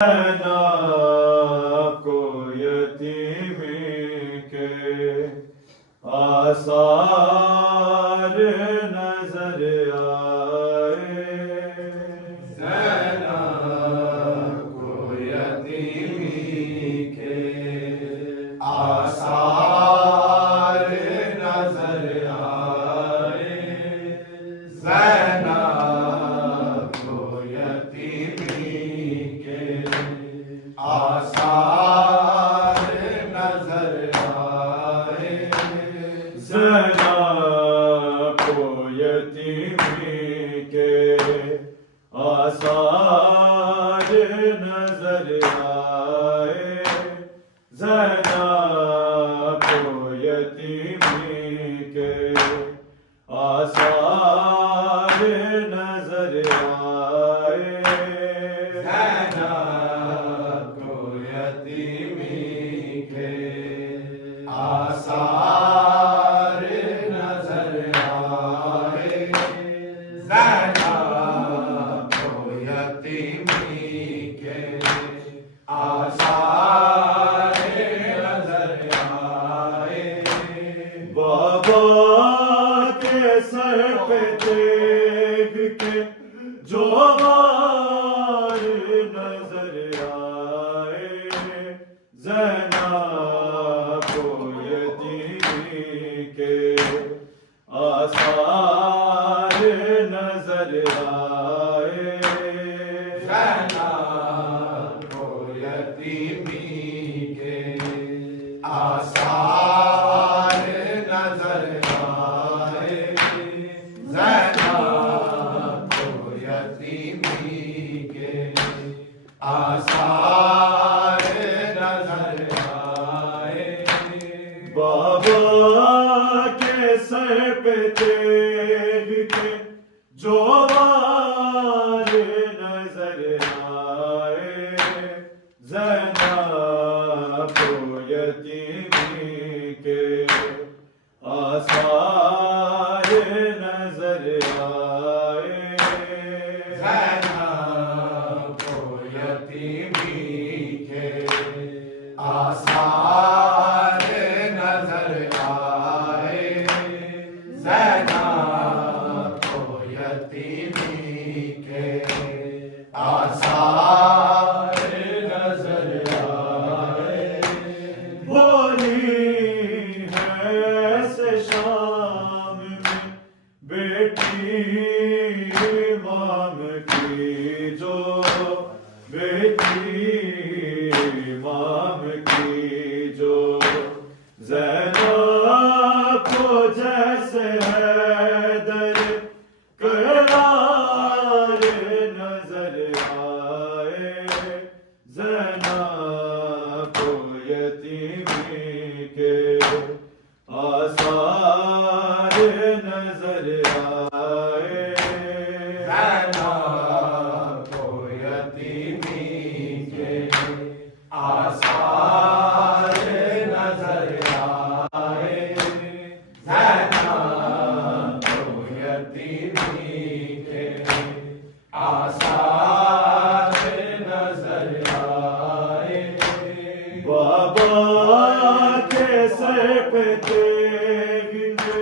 ना को यतीमी के आसार नजर आए। ज़ैना को यतीमी के आसार नजर आए। ज़ैना को यतीमी के आसार नजर आए। ज़ैना को यतीमी के आसार नजर आए। ज़ैना को यतीमी के आसार नजर आए। ज़ैना को यतीमी के आसार नजर आए। ज़ैना को यतीमी के आसार नजर आए। बाबा के सर पे देख के जो वार नजर आए। ज़ैना को यतीमी के आसार नजर आए। ज़ैना को यतीमी के आसार नजर आए। ज़ैना को यतीमी के आसार नजर आए। बाबा के सर पे देख के जो वार नजर आए। ज़ैना को यतीमी के आसार नजर आए। ज़ैना को यतीमी के आसार नजर आए। ज़ैना को यतीमी के आसार नजर आए। बोली है से शाम में बेटी माम की जो बेटी माम की जो। ज़ैना को जैसे हैदर करार नजर आए। ज़ैना को यतीमी के आसार नजर आए। ज़ैना को यतीमी के आसार नजर आए। ज़ैना को यतीमी के आसार नजर आए। बाबा के सर पे देख के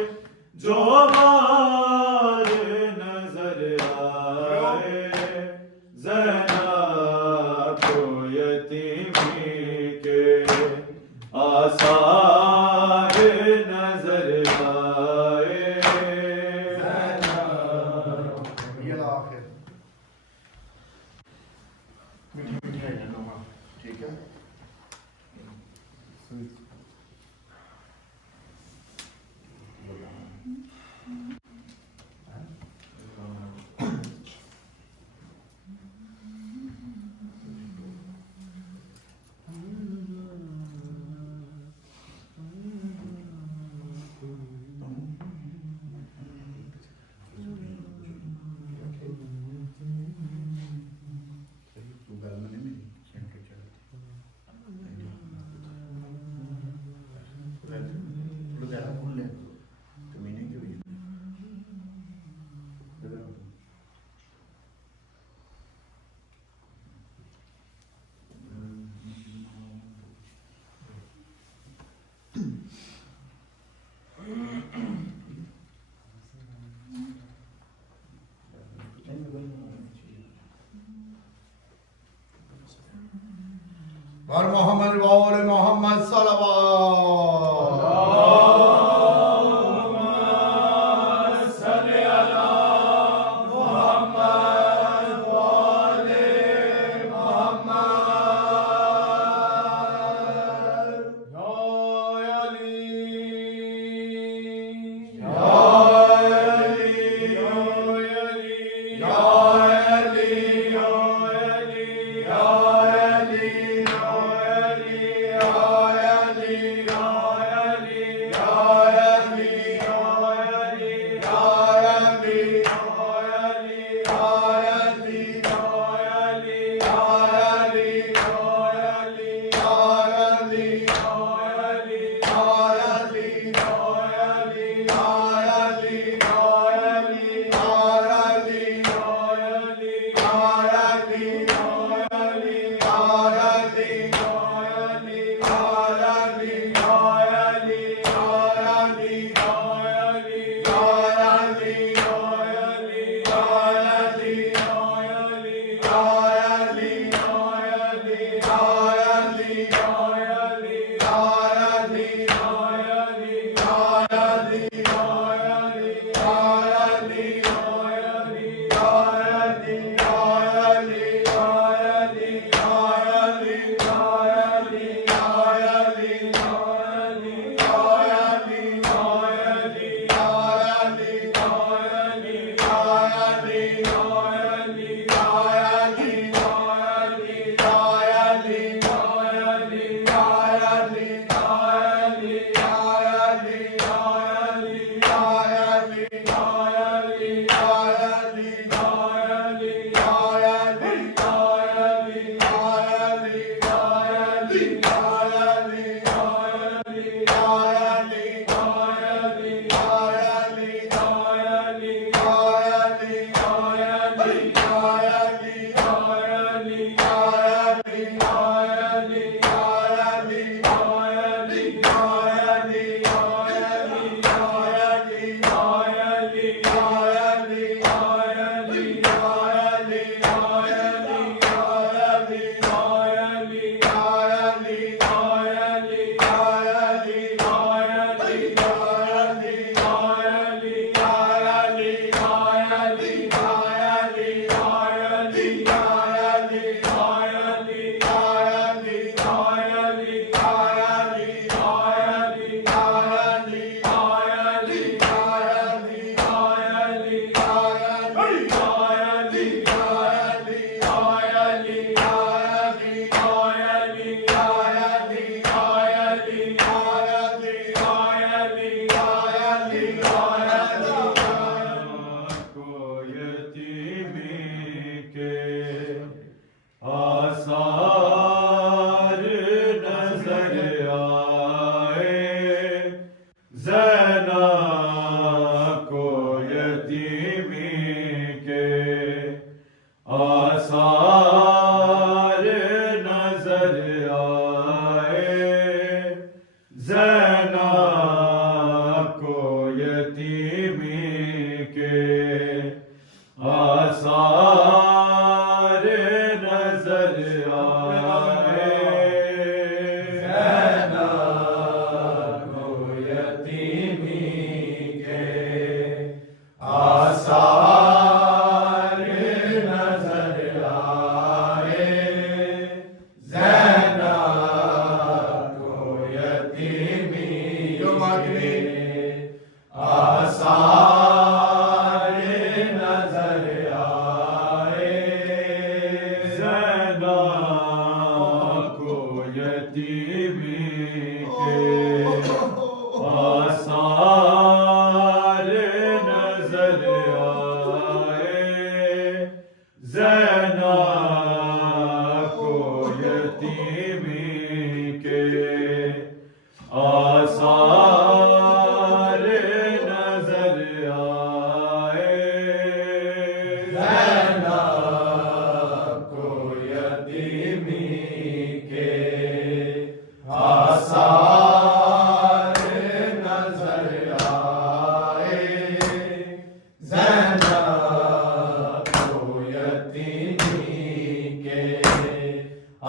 जो वार नजर आए। ज़ैना को यतीमी के आसार नजर आए। ये ला आखिर मीठी मीठी है ना लोग, ठीक है। और मोहम्मद वाले मोहम्मद सल्लल्लाहु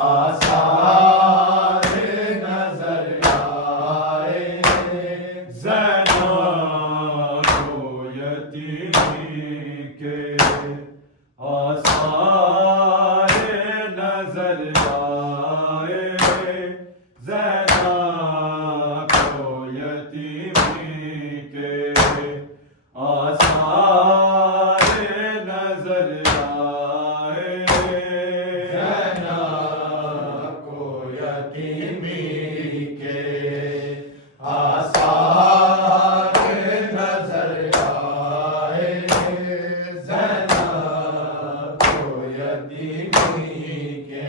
आसार आए ज़ैना को यतीमी के आसारे नजर आए ज़ैना को यतीमी के आसारे नजर आए ज़ैना को यतीमी के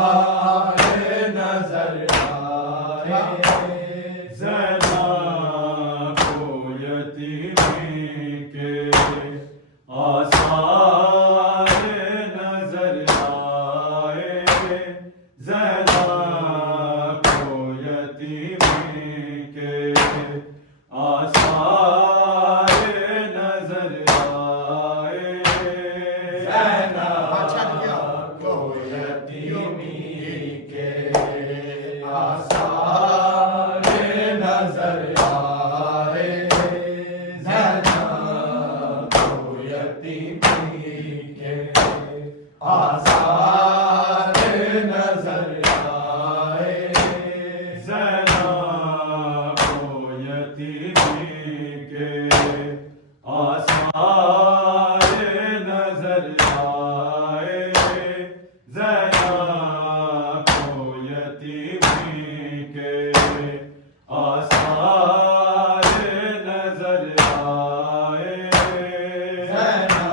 आसारे नजर आए ज़ैना को यतीमी के आसारे नजर आए ज़ैना को यतीमी के आसारे नजर आए ज़ैना को यतीमी के आसारे नजर आए ज़ैना को यतीमी के आसारे नजर आए ज़ैना को यतीमी के आसारे नजर आए ज़ैना को यतीमी के आसारे नजर आए ज़ैना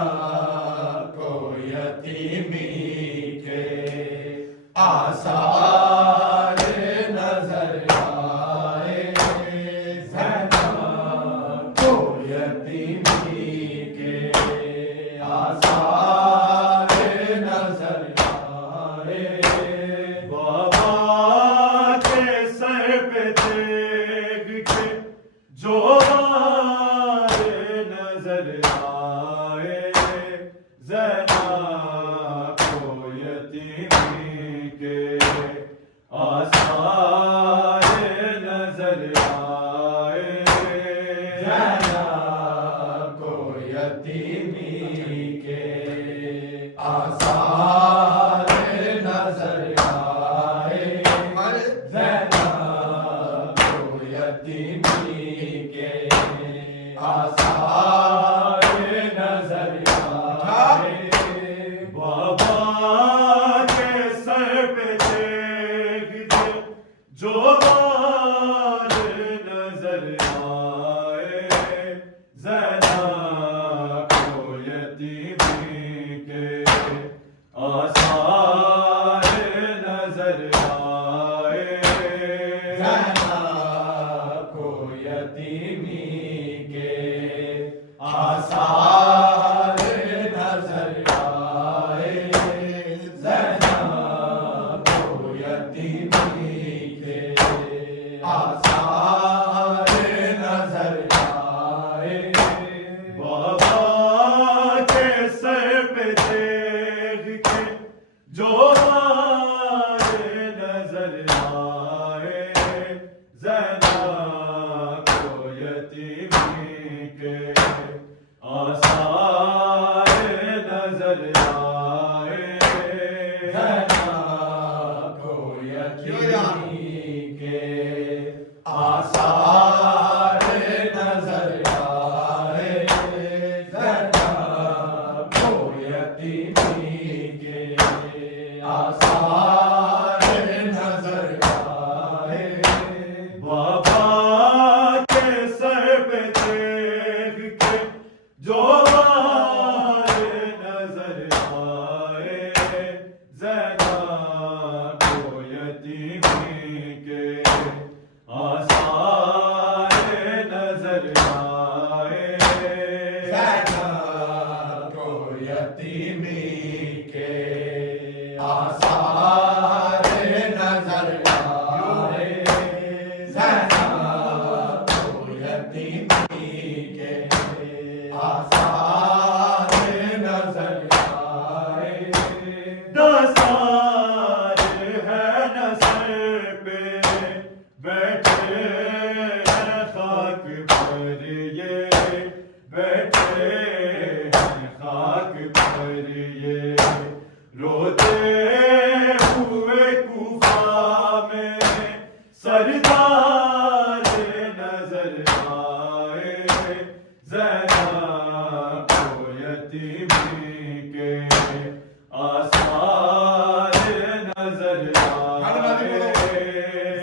को यतीमी के आसारे नजर आए ज़ैना को यतीमी के आसारे नजर आए बाबा के सर पे देख के जो वारे नजर आए ज़ैना को यतीमी के आसारे नजर आए ज़ैना को यतीमी के आसारे नजर आए ज़ैना को यतीमी के आसारे नजर आए बाबा के सर पे देख के जो वारे नजर आए ज़ैना को यतीमी के आसारे नजर आए ज़ैना को यतीमी के आसारे नजर आए ज़ैना को यतीमी के आसारे नजर आए बाबा के सर पे देख के जो वारे नजर आए ज़ैना को यतीमी के आसारे नजर आए ज़ैना को यतीमी के आसारे नजर आए ज़ैना को यतीमी के आसारे नजर आए बाबा के सर पे देख के जो वारे नजर आए ज़ैना को यतीमी के आसारे नजर आए ज़ैना को यतीमी के आसारे नजर आए ज़ैना को यतीमी के आसारे नजर आए दस्तार है न सर पे बैठे हैं खाक पर ये बैठे हैं खाक पर ये रोते हुए कूफा में सरदार नजर आए ज़ैनब को यतीमी के आसार नजर आए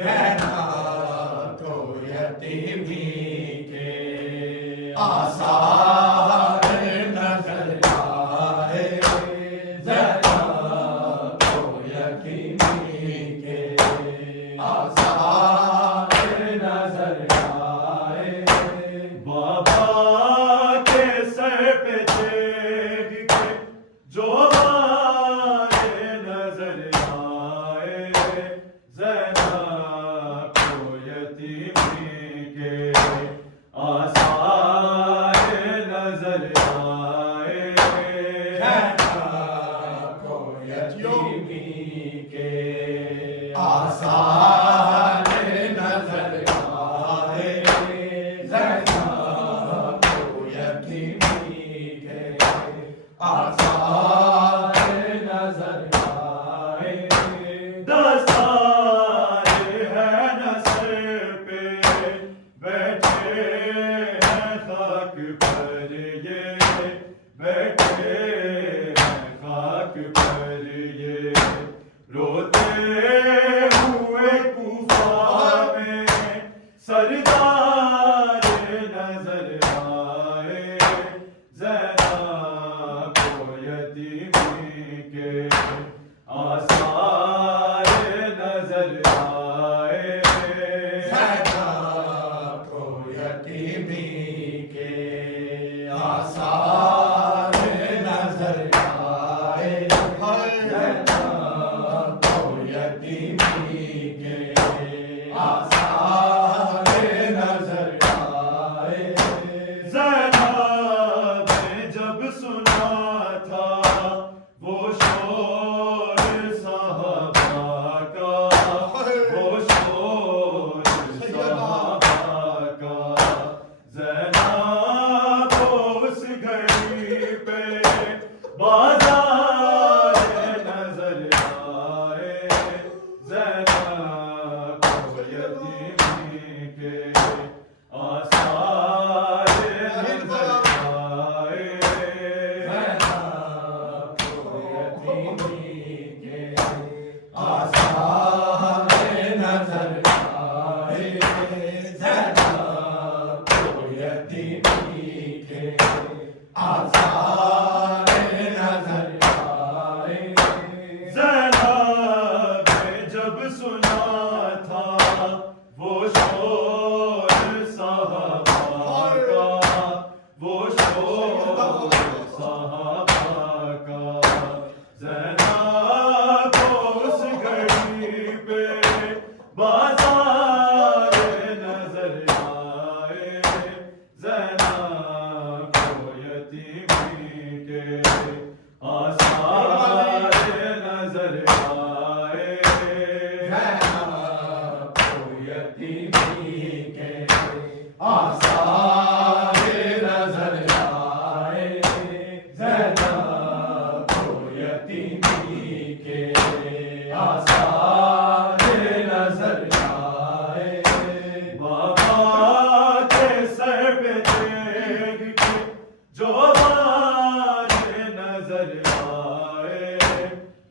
ज़ैनब को यतीमी के आसार नजर आए ज़ैनब को यतीमी के आसार नजर आए बाबा के सर पे तेग के जो वारे नजर आए ज़ैनब को यतीमी के आसार नजर आए ज़ैनब को यतीमी के आसार नजर आए ज़ैनब को यतीमी के आसार नजर आए दस्तार है न सर पे बैठे हैं खाक पर ये बैठे हैं खाक पर ये रोते हुए कूफा में सरदार नजर आए ज़ैनब को यतीमी के आसार नजर आए ज़ैनब को यतीमी के आसार नजर आए ज़ैनब को यतीमी के आसार नजर आए ज़ैनब ने जब सुना था वो शोर साहबा का वो शोर साहबा का ज़ैनब को उस घड़ी पे बाजार नजर आए ज़ैनब को यतीमी के आसार नजर आए ज़ैनब को यतीमी के आसार नजर आए ज़ैनब को यतीमी के आसार नजर आए ज़ैनब ने जब सुना था वो शोर साहबा का वो शोर साहबा का ज़ैनब को उस घड़ी पे बाजार नजर आए ज़ैनब को यतीमी के आसार नजर आए ज़ैनब को यतीमी के आसार नजर आए ज़ैनब को यतीमी के आसार नजर आए बाबा के सर पे तेग के जो वारे नजर आए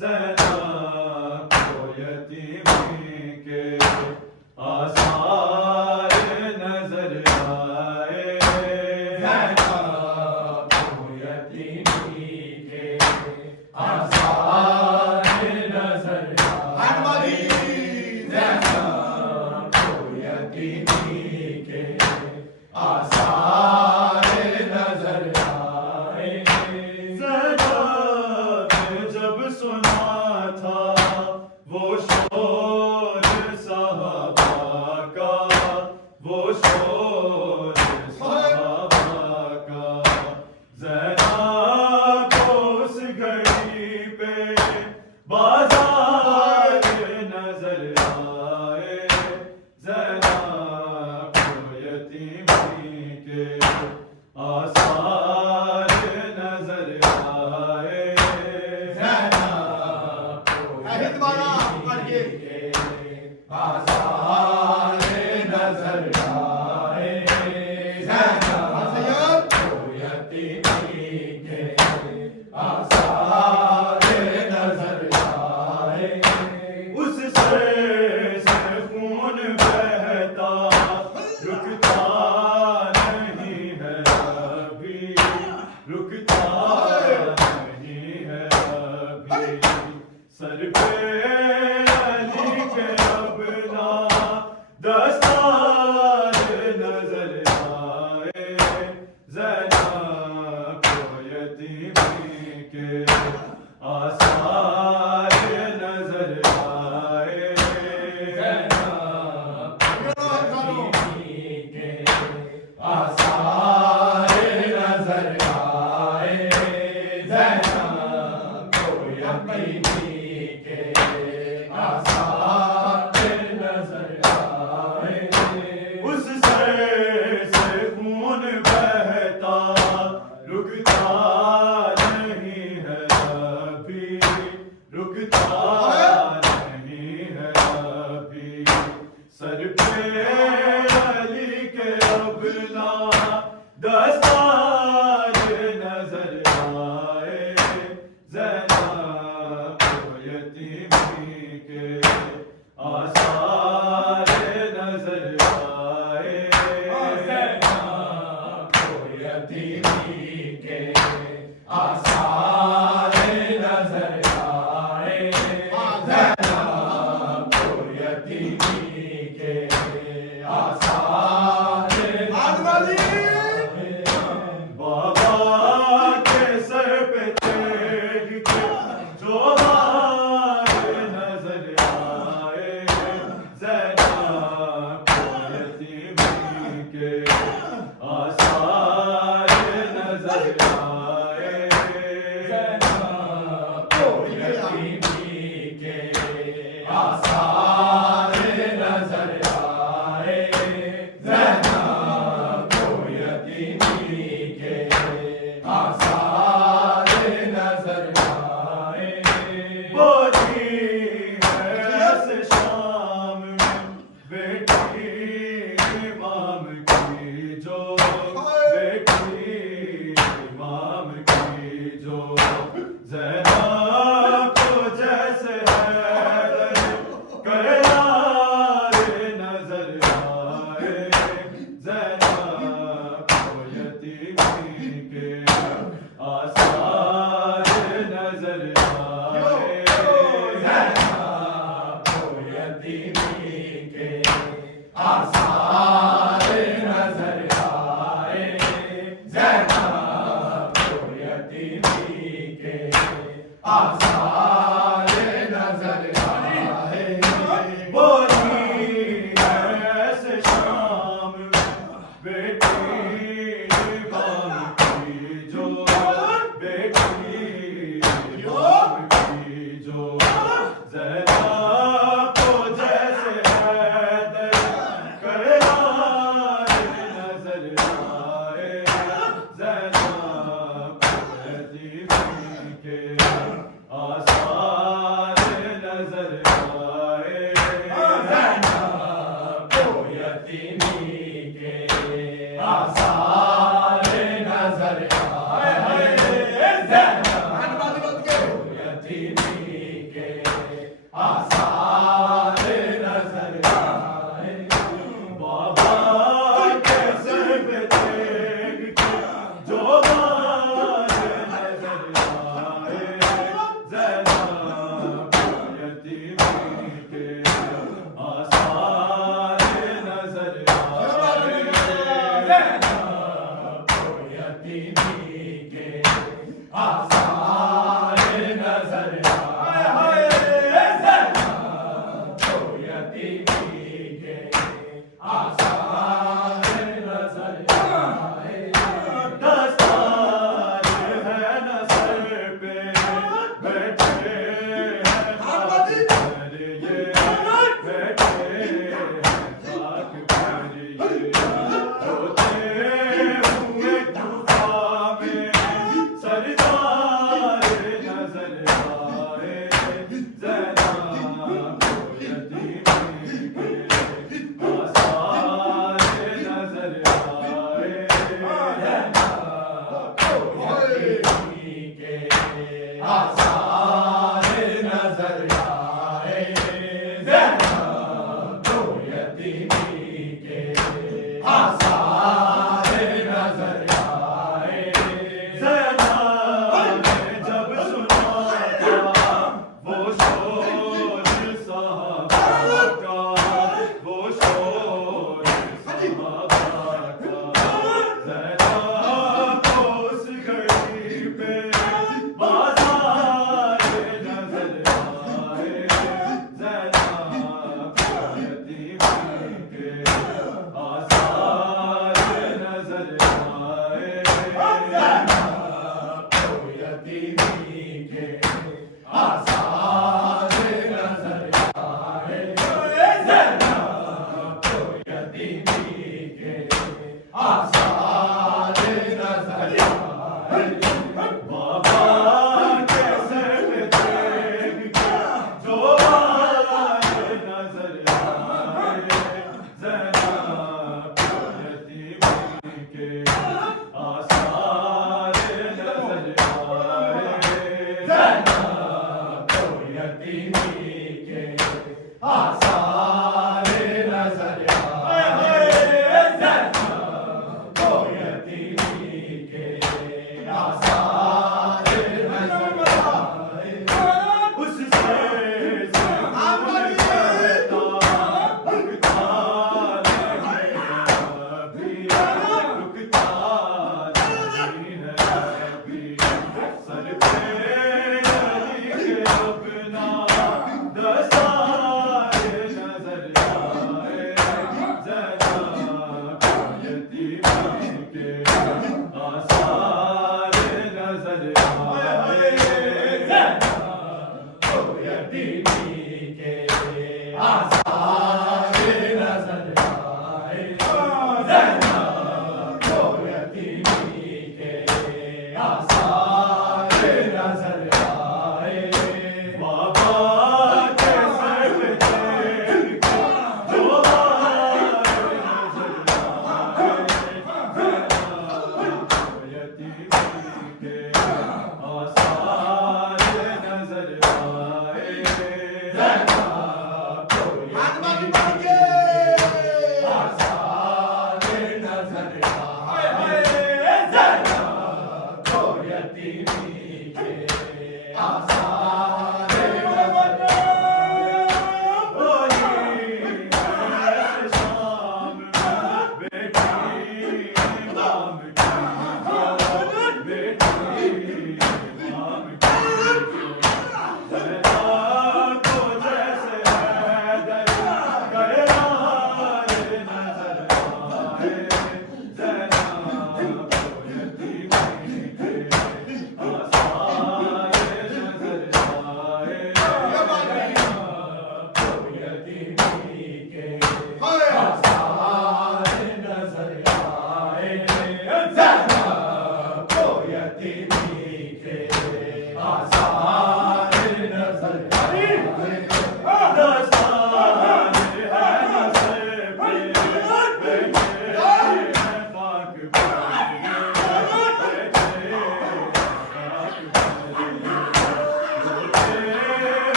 ज़ैनब को यतीमी के आसार नजर आए ज़ैनब को यतीमी के आसार नजर आए ज़ैनब को यतीमी के आसार नजर आए ज़ैनब ने जब सुना था वो शोर साहबा का वो शोर साहबा का ज़ैनब को उस घड़ी पे बाजार नजर आए ज़ैनब को यतीमी के आसार नजर आए ज़ैनब के आसार नजर आए ज़ैनब को यतीमी के आसार नजर आए उससे खून बहता रुकता नहीं है अभी रुकता नहीं है अभी सर पे अली के अपना दस्तार नजर आए ज़ैनब को यतीमी के आसार नजर आए ज़ैनब को यतीमी के आसार नजर आए ज़ैनब को यतीमी के आसार नजर आए उससे खून बहता रुकता नहीं है अभी रुकता नहीं है अभी सर पे अली के अपना दस्तार नजर आए ज़ैनब को यतीमी के आसार नजर आए ज़ैनब को यतीमी के आसार नजर आए ज़ैनब को यतीमी के आसार नजर आए बाबा के सर पे तेग के जो हार नजर आए ज़ैनब को यतीमी के आसार नजर आए ज़ैनब को यतीमी के आसार नजर आए ज़ैनब को यतीमी के आसार नजर आए बोली है ऐसे शाम में बेटी इमाम की जो बेटी इमाम की जो ज़ैनब को जैसे हैदर आसार नजर आए ज़ैनब को यतीमी के आसार नजर आए उससे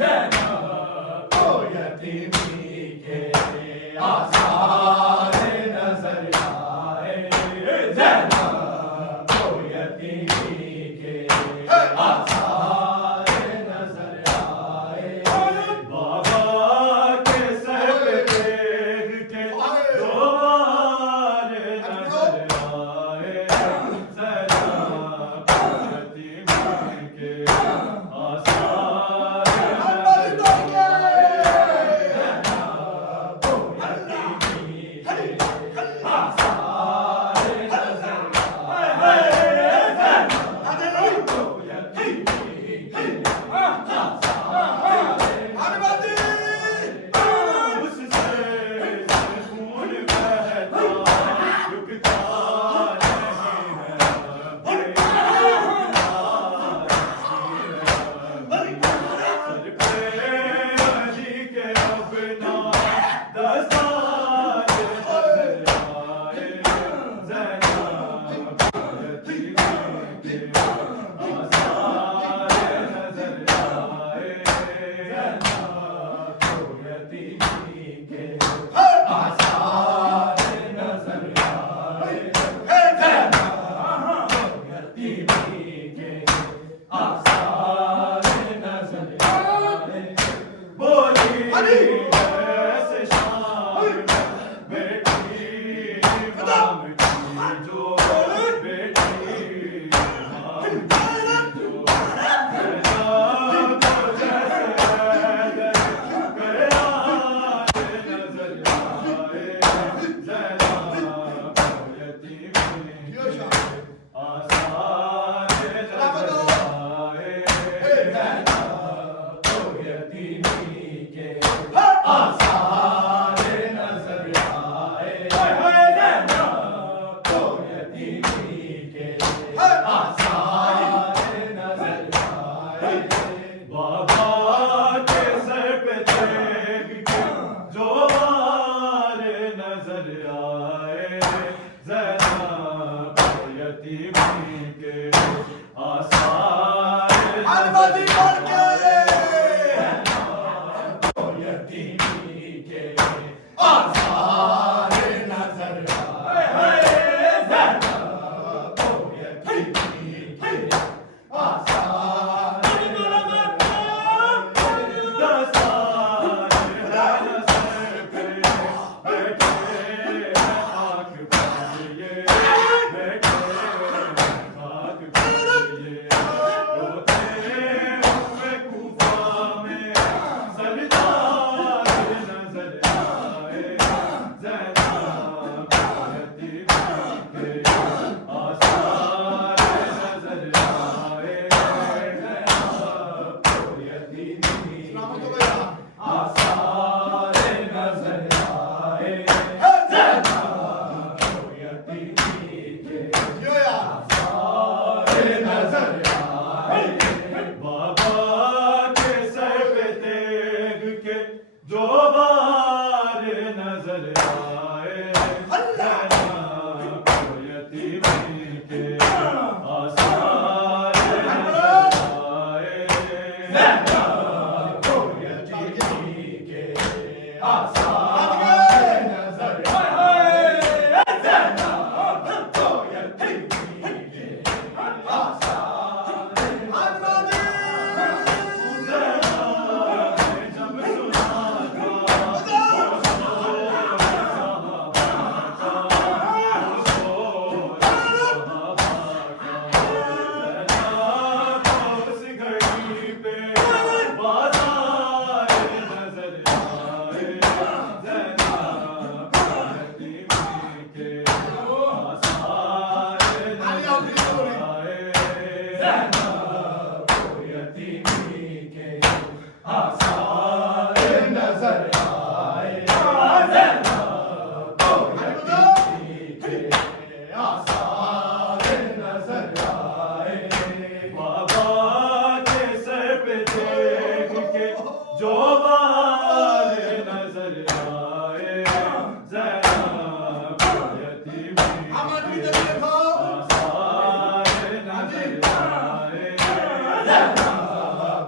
ज़ैनब ऐसे शाम में बेटी इमाम की जो बेटी इमाम की जो जैनब को जैसे हैदर कयार नजर आए जैनब को यतीमी आसार नजर आए बाबा के सर पे तेग के जो वार नजर आए ज़ैनब को यतीमी के आसार अनवादी बोल के जो बार नजर आए ज़ैनब को यतीमी के आसार नजर आए ज़ैनब को यतीमी के आसार नजर आए ज़ैनब को यतीमी के आसार जो बार नजर आए ज़ैनब को यतीमी के आसार नजर आए ज़ैनब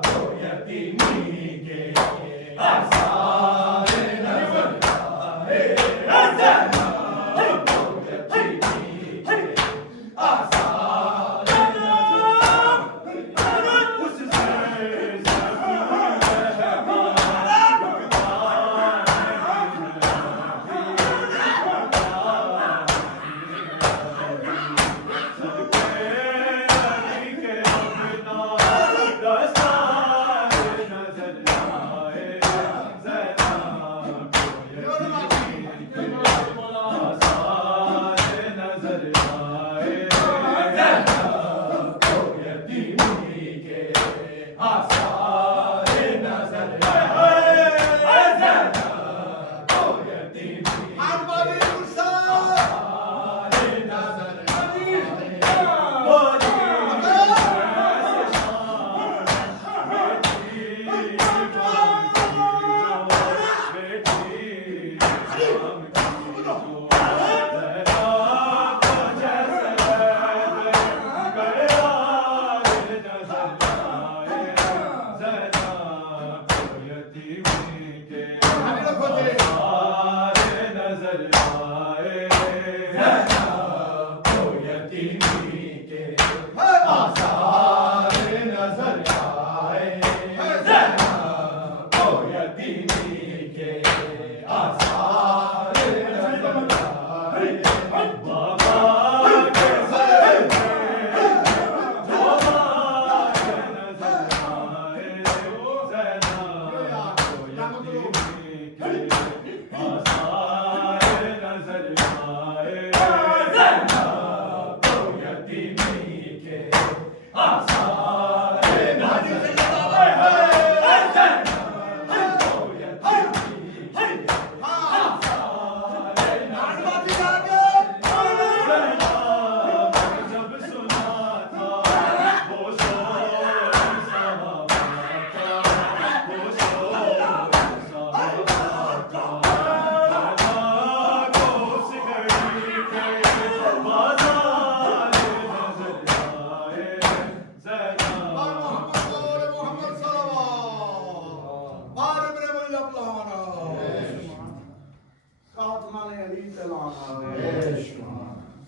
को यतीमी के आसार नजर आए ज़ैनब को यतीमी के आसार उससे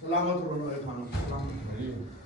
सलामत रहो खाना सलामत